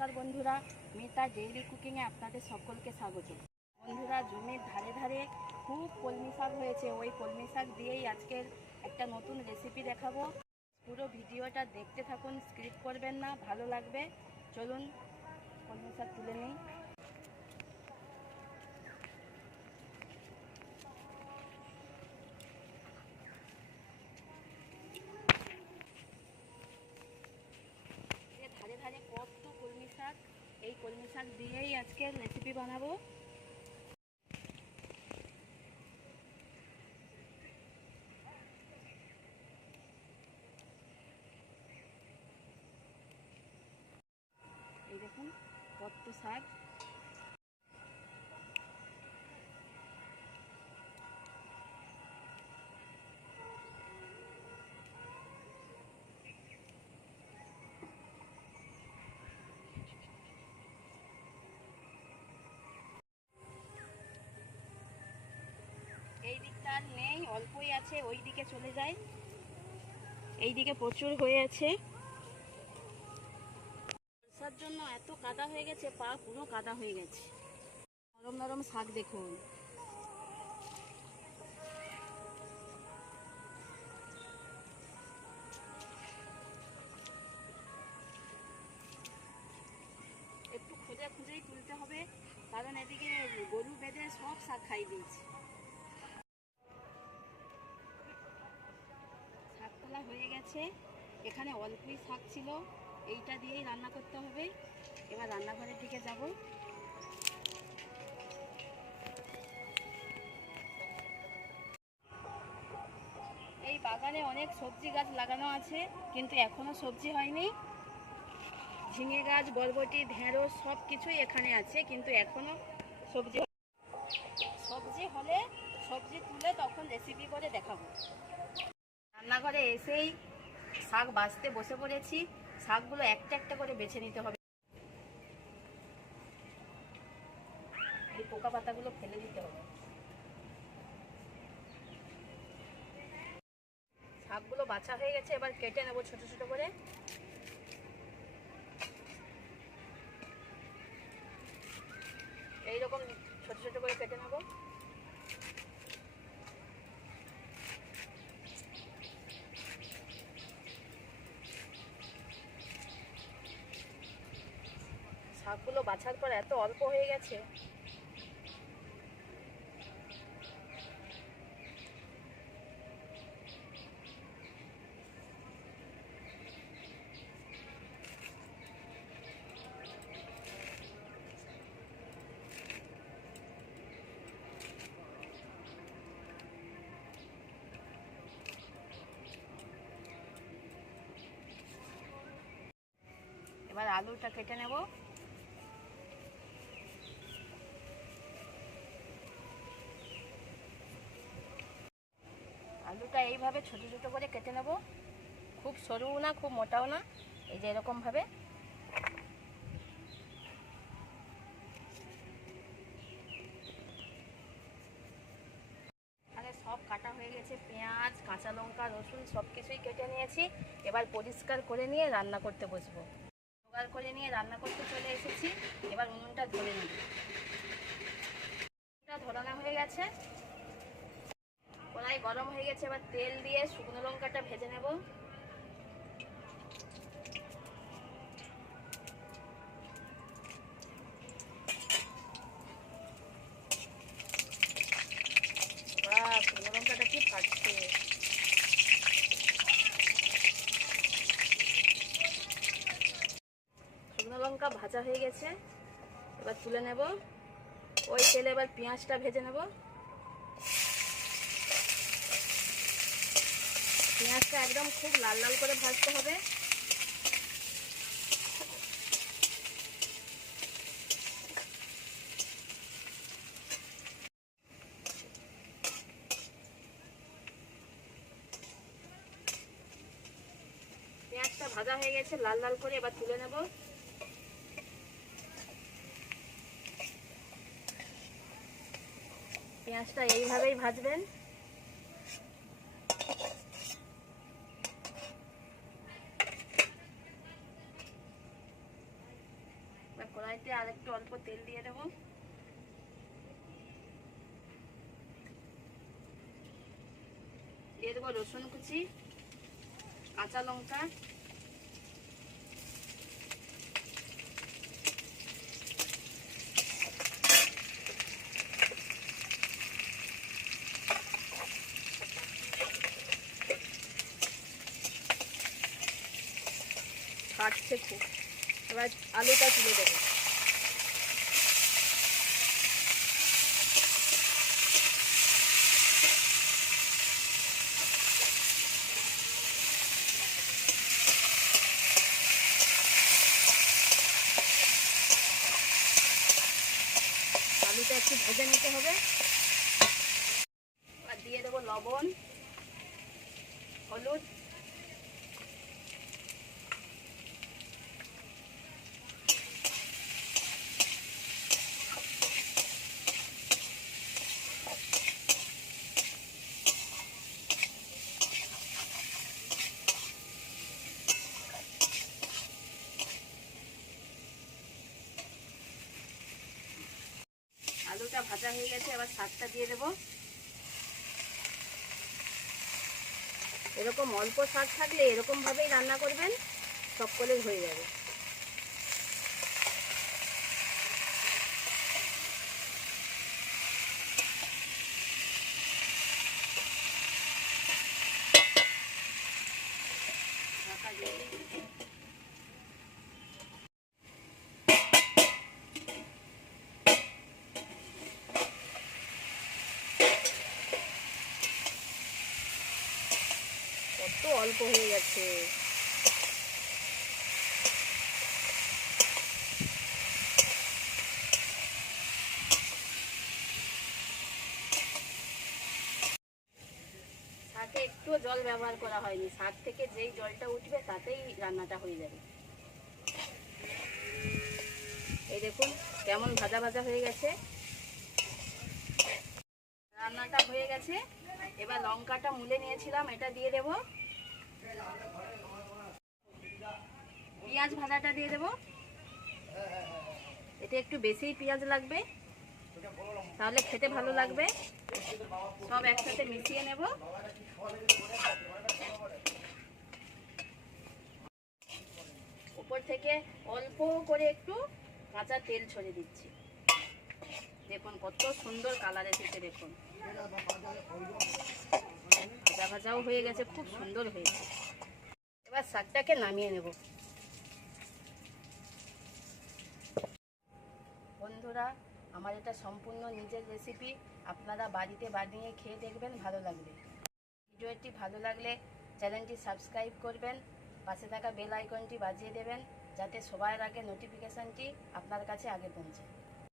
নমস্কার বন্ধুরা, মিতা ডেইলি কুকিংয়ে আপনাদের সকলকে স্বাগত। বন্ধুরা জমির ধারে ধারে খুব কলমি শাক হয়েছে। ওই কলমি শাক দিয়েই আজকের একটা নতুন রেসিপি দেখাবো। পুরো ভিডিওটা দেখতে থাকুন স্ক্রিপ করবেন না, ভালো লাগবে। চলুন কলমি শাক তুলে নিই এ ধারে ধারে কত কলমি শাক এই কলমি শাক দিয়েই আজকে রেসিপি বানাবো। এই দেখুন কত শাক। অল্পই আছে ওই দিকে চলে যায় এই দিকে প্রচুর হয়ে আছে বর্ষার জন্য এত কাদা হয়ে গেছে, পা পুরো কাদা হয়ে গেছে। নরম নরম শাক দেখুন। একটু খুঁজে খুঁজেই তুলতে হবে, কারণ এদিকে গরু, বেঁধে সব শাক খাই দিয়েছে। তোলা হয়ে গেছে। এখানে অল্পই শাক ছিল। এইটা দিয়েই রান্না করতে হবে। এবার রান্নাঘরের দিকে যাব। এই বাগানে অনেক সবজি গাছ লাগানো আছে, কিন্তু এখনও সবজি হয়নি। ঝিঙে গাছ, বরবটি, ঢেঁড়স সব কিছুই এখানে আছে, কিন্তু এখনও সবজি সবজি হলে সবজি তুলে তখন রেসিপি করে দেখাবো। রান্নাঘরে এসেই শাক বাছতে বসে পড়েছি। শাকগুলো একটা একটা করে বেছে নিতে হবে। এই পোকা পাতাগুলো ফেলে দিতে হবে। শাকগুলো বাছা হয়ে গেছে, এবার কেটে নেব ছোট ছোট করে এইরকম ছোট ছোট করে কেটে নেব শাকগুলো বাছার পর এত অল্প হয়ে গেছে। এবার আলুটা কেটে নেব আলুটা এইভাবে ছোটো ছোটো করে কেটে নেব। খুব সরুও না, খুব মোটাও না, এই যে এরকমভাবে সব কাটা হয়ে গেছে, পেঁয়াজ, কাঁচা লঙ্কা, রসুন, সব কিছুই কেটে নিয়েছি। এবার পরিষ্কার করে নিয়ে রান্না করতে বসবো। জোগাড় করে নিয়ে রান্না করতে চলে এসেছি। এবার উনুনটা ধরে নিই ধরানো হয়ে গেছে। কড়াই গরম হয়ে গেছে, এবার তেল দিয়ে শুকনো লঙ্কাটা ভেজে নেব। শুকনো লঙ্কাটা কি ফাটছে। শুকনো লঙ্কা ভাজা হয়ে গেছে, এবার তুলে নেব। ওই তেলে এবার পেঁয়াজটা ভেজে নেব। পেঁয়াজটা একদম খুব লাল লাল করে ভাজতে হবে। পেঁয়াজটা ভাজা হয়ে গেছে, লাল লাল করে এবার তুলে নেব। পেঁয়াজটা এইভাবেই ভাজবেন। কড়াইতে আর একটু অল্প তেল দিয়ে দেবো। দিয়ে দেবো রসুন কুচি, কাঁচা লঙ্কা। ফাটছে খুব এবার আলুটা তুলে দেবো আলুটা একটু ভেজে নিতে হবে। আর দিয়ে দেবো লবণ হলুদ আলুটা ভাজা হয়ে গেছে, এবার শাকটা দিয়ে দেবো। এরকম অল্প শাক থাকলে এরকম ভাবেই রান্না করবেন সকলের হয়ে যাবে ঢাকা দিয়ে দিই। কত অল্প হয়ে গেছে। একটু জল ব্যবহার করা হয়নি। শাক থেকে যেই জলটা উঠবে তাতেই রান্নাটা হয়ে যাবে। এই দেখুন, কেমন ভাজা ভাজা হয়ে গেছে। রান্নাটা হয়ে গেছে। এবার লঙ্কাটা মুলে নিয়েছিলাম, এটা দিয়ে দেব। পেঁয়াজ ভাজাটা দিয়ে দেব। এতে একটু বেশি পেঁয়াজ লাগবে। তাহলে খেতে ভালো লাগবে। সব একসাথে মিশিয়ে নেব। উপর থেকে অল্প করে একটু কাঁচা তেল ছড়িয়ে দিচ্ছি। দেখুন কত সুন্দর কালার এসেছে, দেখুন। ভাজা ভাজাও হয়ে গেছে, খুব সুন্দর হয়েছে এবার শাকটাকে নামিয়ে নেব। বন্ধুরা, আমার এটা সম্পূর্ণ নিজের রেসিপি আপনারা বাড়িতে বানিয়ে খেয়ে দেখবেন, ভালো লাগবে। ভিডিওটি ভালো লাগলে চ্যানেলটি সাবস্ক্রাইব করবেন, পাশে থাকা বেল আইকনটি বাজিয়ে দেবেন, যাতে সবার আগে নোটিফিকেশানটি আপনার কাছে আগে পৌঁছে।